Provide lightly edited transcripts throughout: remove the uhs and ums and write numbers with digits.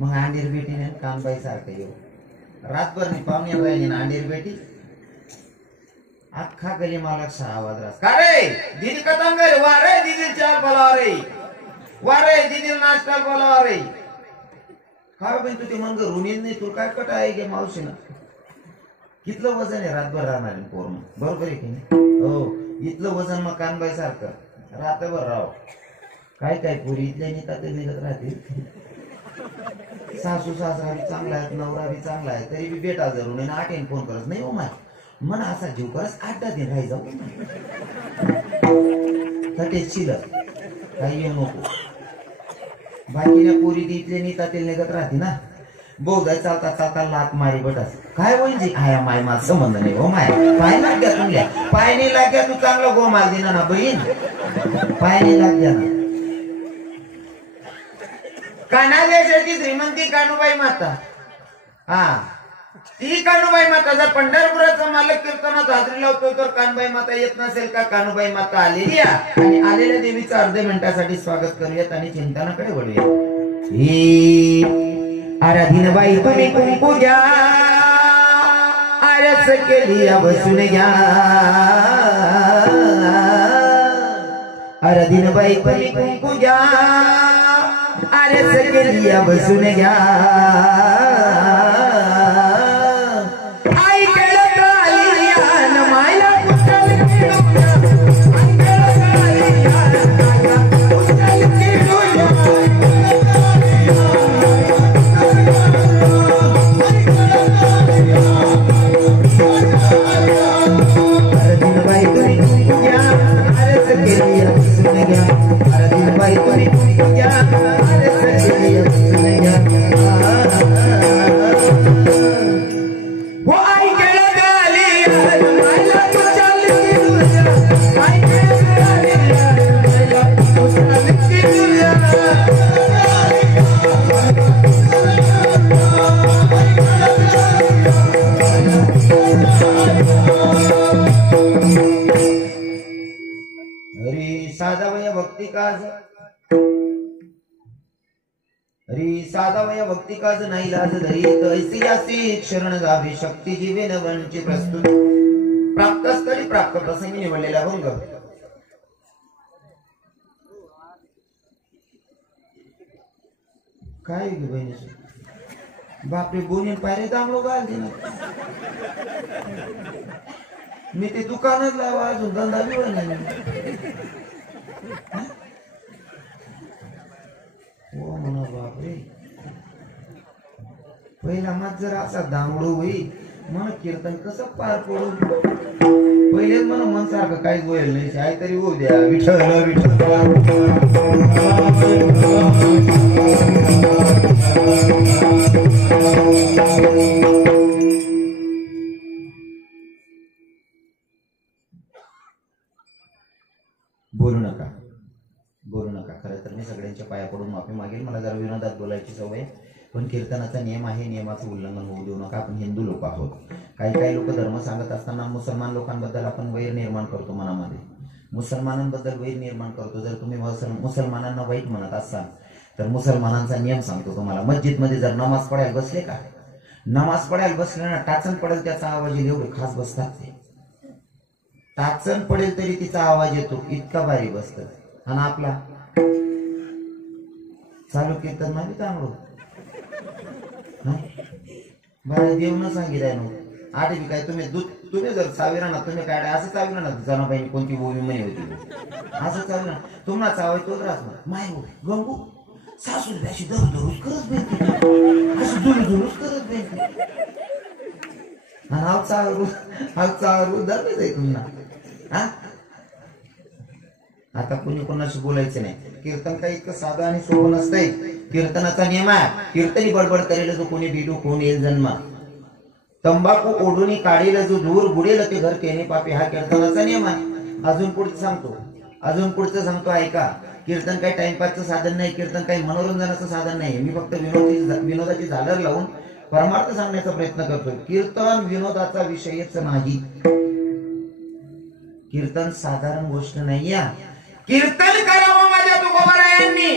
मग अंडीर बेटीने कानबाई सारखं येऊ रातभर नाही पाहुण्याला राहिली ना अंडीर बेटी अख्खा गली मालक आवाज रास का रे दीदी खत्म करे वा रे दीदी चाल बोलावा रे वा रे दीदी नाश्ता बोलावा रे काय पण तू ते मन रुनील नाही तू काय कट आहे गे मावशीनं कितलं वजन आहे रातभर राहणार पोरण बरोबर आहे की नाही हो इथलं वजन मग कानबाई सारखं रात्रभर राव काय काय पुरी इथल्या नेतात निघत राहतील सासू सासरा बी चांगला आहे नवरा बी चांगला आहे तरी बी बेटा जरूर ना 8 फोन करत नाही हो माय मन असा जीव करस 8-10 दिन राही जाऊ ते चिल काही येऊ नको बाकीच्या पोरी इथले नेतातील निघत राहते ना बहुधा चालता चालता लात मारी बटस काय म्हणजे आया माय माझ संबंध नाही हो माय पाय लागल्या तुमल्या पाय नाही लागल्या तू चांगलं गोमाल देणार ना बहीण पाय नाही लागल्या ना कान्हा देशाची श्रीमंती कान्हूबाई माता हा ती कान्हूबाई माता जर पंढरपुराचा मालक कीर्तनात हाजरी लावतो तर कान्हबाई माता येत नसेल का कान्हूबाई माता आलेली आहे आणि आलेल्या देवीचं अर्ध्या मिनिटासाठी स्वागत करूयात आणि चिंतनाकडे वळूया ही आराधीनबाई तुम्ही कुंकू घ्या आरस केली बसून घ्या आराधीनबाई तुम्ही कुंकू घ्या आरस केली बसून घ्या साधावय भक्ती काज नाही लाज धरी ऐसी असी शरण जावी शक्ती जीवे नवनची प्रस्तुत प्राप्त स्थळी प्राप्त प्रसंगी निवडलेला भंग काय बहिणी बापरे बोनी पायरे तांबडो घाल दे मी ते दुकानच लावा अजून धंदा बी नाही हो म्हणा बापरे पहिला मात जर असा दांगडो होई मन कीर्तन कसं पार पडू पहिलेच मन मन सारखं काही बोल नाही काय तरी होऊ द्या विठ्ठल विठ्ठल बोलू नका खरं तर मी सगळ्यांच्या पाया पडून माफी मागेल मला जरा विनोदात बोलायची सवय पण कीर्तनाचा नियम आहे नियमाचं उल्लंघन होऊ देऊ नका आपण हिंदू लोक आहोत काही लोक धर्म सांगत असताना मुसलमान लोकांबद्दल आपण वैर निर्माण करतो मनामध्ये मुसलमानांबद्दल वैर निर्माण करतो जर तुम्ही मुसलमानांना वाईट म्हणत असाल तर मुसलमानांचा नियम सांगतो तुम्हाला मस्जिदमध्ये जर नमाज पडायला बसले का नमाज पडायला बसले ना टाचन पडेल त्याचा आवाज येईल एवढे खास बसतात ते टाचन पडेल तरी तिचा आवाज येतो इतका भारी बसतात आणि आपला चालू कीर्तन नाही चांगलो बरं देऊन सांगितलंय ना आधी काय तुम्ही जर साविराना तुम्ही काय असं चालू ना जनाबाईने कोणती ओवी म्हणे होती असं चालू ना तुम्हाला चावाय तोच राहत ना माय गंगू सासू अशी दरुस करत बेनते अशी दुरुस करत बेनते आणि हा रोज दरवेच आहे तुम्हाला आता कोणी कोणाशी बोलायचं नाही कीर्तन काही इतकं साधं आणि सोपं नसतंय कीर्तनाचा नियम आहे कीर्तनी बडबड करेल जो कोणी बिडू कोण येईल जन्मा तंबाखू ओढून काढेल जो दूर बुडेल ते घर केने पापी हा कीर्तनाचा नियम आहे अजून पुढचं सांगतो ऐका कीर्तन काही टाइमपासचं साधन नाही कीर्तन काही मनोरंजनाचं साधन नाही मी फक्त विनोदाची झालर लावून परमार्थ सांगण्याचा प्रयत्न करतोय कीर्तन विनोदाचा विषयच नाही कीर्तन साधारण गोष्ट नाही कीर्तन करावं माझ्या तुकोबारायांनी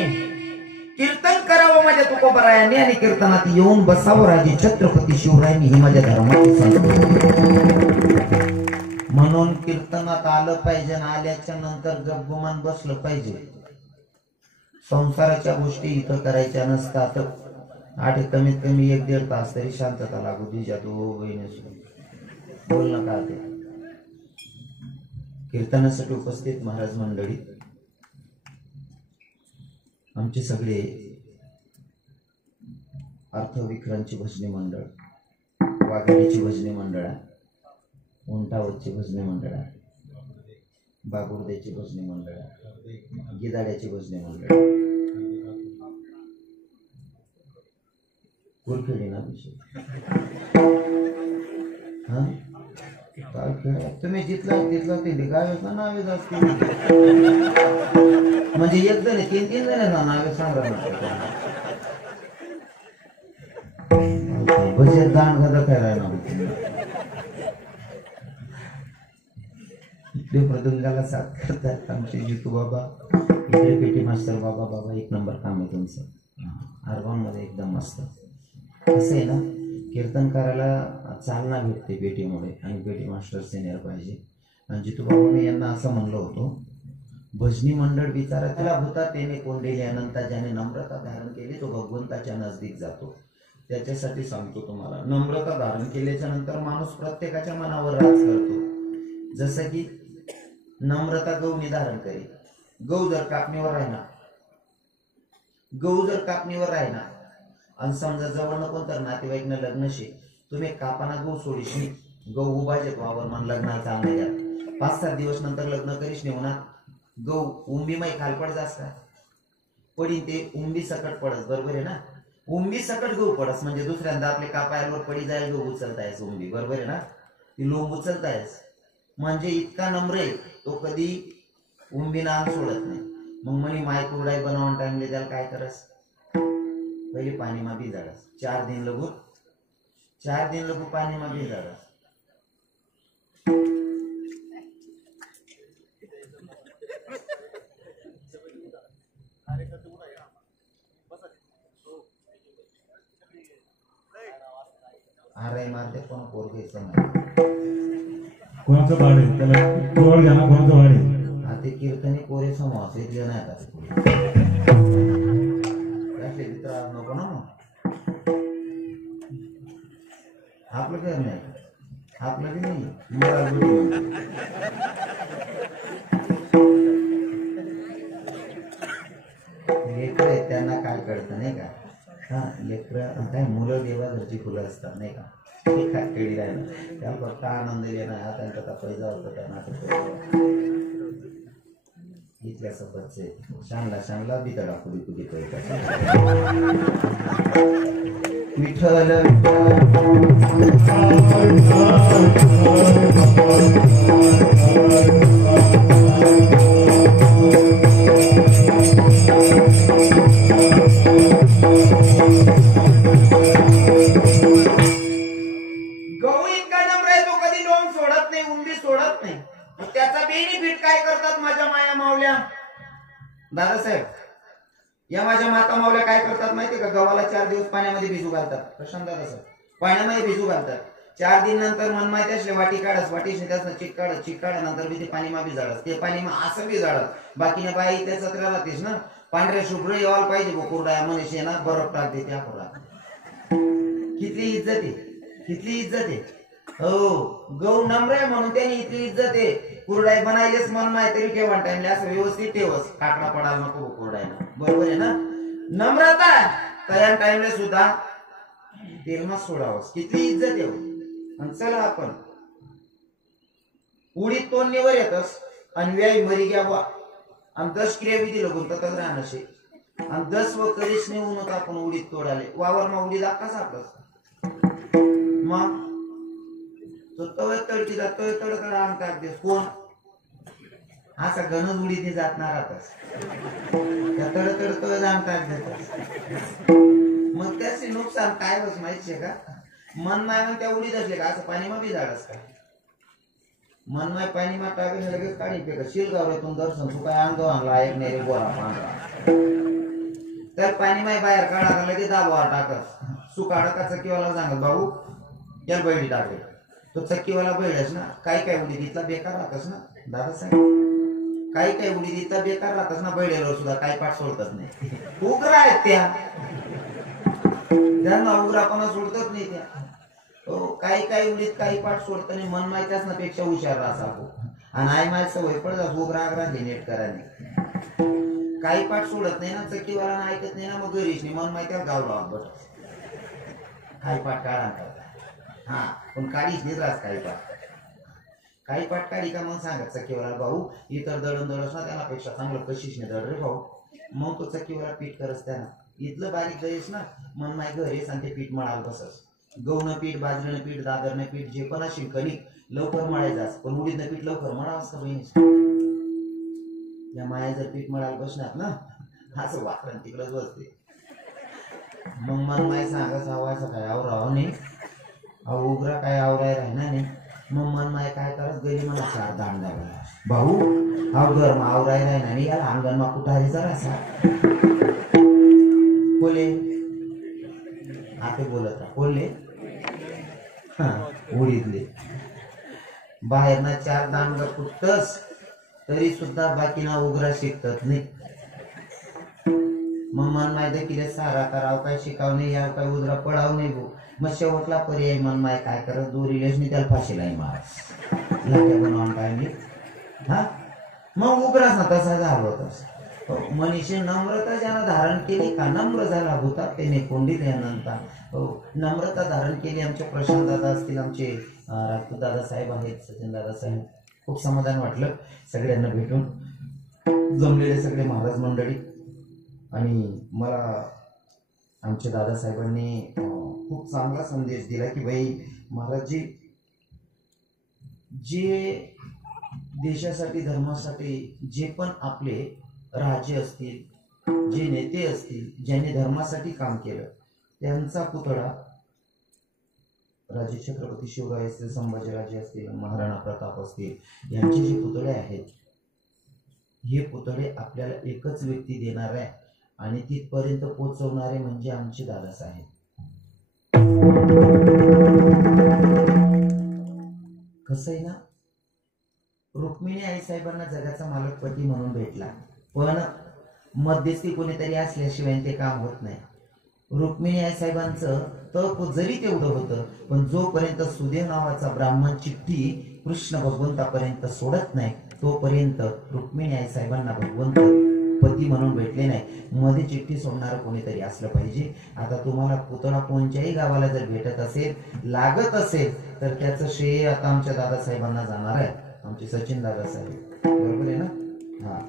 कीर्तन करावं माझ्या तुकोबरायांनी आणि कीर्तनात येऊन बसावं राजे छत्रपती शिवरायांनी, ही माझ्या धर्माची संस्कृती. म्हणून कीर्तनात आलं पाहिजे, आल्याच्या नंतर गपगुमान बसलं पाहिजे. संसाराच्या गोष्टी इथं करायच्या नसतात. कमीत कमी 1-1.5 तास तरी शांतता लागू द्या. दो बहिणी बोल नका. ते कीर्तनासाठी उपस्थित महाराज मंडळी, आमचे सगळे अर्थविक्रांची भजनी मंडळ, वाघाडीची भजनी मंडळ, उंटावरची भजनी मंडळ, बागुर्देची भजनी मंडळ, गिदाड्याची भजनी मंडळ, कुरखेडी ना तुम्ही जिथलं ते गावेच ना नावे असते. म्हणजे 1 जण 3 जण ना नावे सांगा. बजेट दान गदा करायला इकडे मृदुंगाला साथ करतात आमचे जितू बाबा, इकडे पेटी मास्टर बाबा 1 नंबर काम आहे तुमचं. आरबान मध्ये एकदम मस्त. कसं आहे ना, कीर्तन करायला चालना भेटते पेटीमुळे, आणि पेटी मास्टर सिनियर पाहिजे. आणि जितू बाबाने यांना असं म्हणलं होतं, भजनी मंडळ बिचारा त्याला भूता तेने कोंडेली अनंता, ज्याने नम्रता धारण केली तो भगवंताच्या नजदीक जातो. त्याच्यासाठी सांगतो तुम्हाला, नम्रता धारण केल्याच्या नंतर माणूस प्रत्येकाच्या मनावर राज करतो. जसं की नम्रता गौनी धारण करेल. गौ जर कापणीवर राहिना आणि समजा जवळ नको तर नातेवाईकनं लग्न शे, तुम्ही कापाना गौ सोडीश नाही, गौ उभा येतो वावर मन लग्नाचा आणल्या 5-7 दिवस नंतर लग्न करीश नाही म्हणा. गौ उंबी माई खालपड जास का पडी, ते उंबी सकट पडस, बरोबर आहे ना. उंबी सकट गहू पडस म्हणजे दुसऱ्यांदा आपले कापायवर पडी जाईल, गहू उचलतायस उंबी, बरोबर आहे ना. ती लोंब उचलतायस म्हणजे इतका नम्र आहे तो, कधी उंबी नाम सोडत नाही. मग म्हणे माय कुरडाई बनवून टाइमले त्याला काय करस, पहिले पाणी मा भिजाडस. 4 दिन लगू पाणी मा भिजाडस. अरे मारते कोण पोरगे कोणाचं भाड आहे त्याला पोर घ्या ना, कोणाचं भाड आहे. आता कीर्तनी पोरे समोर इथले नाही. आता त्रास नको ना. मग आपलं काय नाही, आपलं बी नाही. लेकर आहेत त्यांना काय कळतं नाही का. हा लेकर काय मुलं देवा घरची फुलं असतात नाही का. ते काय केळी राहिलं त्याला फक्त आनंद येणार. त्यांचा पैसा होता त्यांना इथल्या सबतचे शानला बितडा कुदी पैसा विठ्ठल दादासाहेब, या माझ्या माता मावल्या काय करतात माहितीये का, गव्हाला 4 दिवस पाण्यामध्ये भिजू घालतात. प्रशांत दादासाहेब पाण्यामध्ये भिजू घालतात. 4 दिन नंतर मन माहिती असले वाटी काढस, वाटीशी त्याचं चिक काढ नंतर बी ते पाणी मा भिजाडस. ते पाणी मा असं भिजाडस. बाकीने बाई त्याच राहतेस ना, पांढऱ्या शुभ्र यावाला पाहिजे कुरडाया मनीषे ना, बरफ टाकते त्या पुरा. किती इज्जत आहे. हो गौ नम्र आहे म्हणून त्यांनी इतकी इज्जत आहे. कुरडाई बनायलेच मन माहिती तरी ठेवा टाइमला असं व्यवस्थित ठेवस, काकडा पडायला नको कुरडाईला, बरोबर आहे ना. नम्रता तयार टाइमला सुद्धा तेलमा सोडावस, किती इज्जत आहे. आणि चला आपण उडीत तोंडणीवर येतस आणि व्याय मरी घ्या वा आणि 10 क्रिया विधी लगून तर राहणशे आणि 10 व कधीच नेऊन होता आपण उडीत तोडाले वावर मा उडी दाखवा सापडस. मग तो तळ तळकी जात तळ अंग टाकतेस कोण असा गणच उडीत जातणार आताच त्या तळ अंग टाक देतात. मग त्याचे नुकसान काय बस माहितीये का, मनमाय मग त्या उडीत असले का असं पाणी मा बी झाडस का, मनमाय पाणी मा टाकेल लगेच काढी पे का शिलगावऱ्यातून दर्शन तू काय अंग आणला एक नाही रे बोरा पांढरा. तर पाणी माय बाहेर काढा लगे दाबावर टाकत सुकाड का चक्कीवाला सांगत भाऊ याल बैडी टाकेल तो चक्कीवाला बैडच ना काय उडी तिथला बेकार राहतस ना दादा साहेब काही उडी तिथला बेकार राहतस ना बैडेवर सुद्धा काही पाठ सोडतच नाही उग्र आहेत त्यांना उग्रापणा सोडतच नाही त्या हो काही उडीत काही पाठ सोडत नाही मन माहिती असण्यापेक्षा हुशार राहा आणि आई माय सवय पडतात उग्रा आग्रा नेट कराने काही पाठ सोडत नाही ना चक्कीवाला ऐकत नाही ना मग घरीच नाही मन माहिती गाव लावत बस काही पाठ काढा हा पण काढीच नाही रास काही पाठ काढी का मग सांगत चक्कीवाला भाऊ इतर दळण दळस ना त्यापेक्षा चांगलं कशीच नाही दळ रे भाऊ मग तो चक्कीवाला पीठ करस त्याना इथलं बारीक दळीस ना मन माय घरीस आणि ते पीठ मळाल बसस गहूनं पीठ बाजरीनं पीठ दादरनं पीठ जे पण असेल कणिक लवकर मळायचं पण उडीदनं पीठ लवकर मळावंच का बहिणीस या माया जर पीठ मळायला बसणार ना असं वाकरण तिकडच बसते मग मन माय सांगच हवायचं काय आवराव नाही उग्रा काय आवराय राहणार नाही मग मन माय काय करत गेली मला 4 दांड द्यावा भाऊ घर मा आवराय राहणार नाही याला अंगण मा कुठं आहे जरा असा बोले आता बोलत राहा बोलले उडीदले बाहेर ना 4 दांड कुठतस तरी सुद्धा बाकीना उग्रा शिकतात नाही मग मन माहिती किती सारा कराव काय शिकाव नाही याव काय उजरा पडाव नाही गो मग शेवटला पर्याय मन माय काय करत दोरीलेच नाही त्याला फाशीलाही मार लाट्या बनवून काय मी हा मग उग्रास ना तसा झालो तस मनीषी नम्रता ज्यानं धारण केली का नम्र झाला होता त्याने कोंडीत यानंतर नम्रता धारण केली आमचे प्रशांत दादा असतील आमचे राजपूत दादा साहेब आहेत सचिन दादा साहेब खूप समाधान वाटलं सगळ्यांना भेटून जमलेले सगळे महाराज मंडळी आणि मला आमच्या दादासाहेबांनी खूप चांगला संदेश दिला की भाई महाराजजी जे देशासाठी धर्मासाठी जे पण आपले राजे असतील जे नेते असतील ज्यांनी धर्मासाठी काम केलं त्यांचा पुतळा राजे छत्रपती शिवराय असतील संभाजीराजे असतील महाराणा प्रताप असतील यांचे जे पुतळे आहेत हे पुतळे आपल्याला एकच व्यक्ती देणार आहे आणि तिथपर्यंत पोहोचवणारे म्हणजे आमचे दादासाहेब कसं आहे ना रुक्मिणी आईसाहेबांना जगाचा मालकपती म्हणून भेटला पण मध्यस्थी कोणीतरी असल्याशिवाय ते काम होत नाही रुक्मिणी आईसाहेबांचं तप जरी तेवढं होतं पण जोपर्यंत सुदेव नावाचा ब्राह्मण चिठ्ठी कृष्ण भगवंतापर्यंत सोडत नाही तोपर्यंत रुक्मिणी आईसाहेबांना भगवंत पती म्हणून भेटले नाही मध्ये चिठ्ठी सोडणारं कोणीतरी असलं पाहिजे आता तुम्हाला पुतळा कोणत्याही गावाला जर भेटत असेल लागत असेल तर त्याचं श्रेय आता आमच्या दादासाहेबांना जाणार आहे आमचे सचिन दादासाहेब बरोबर आहे ना हा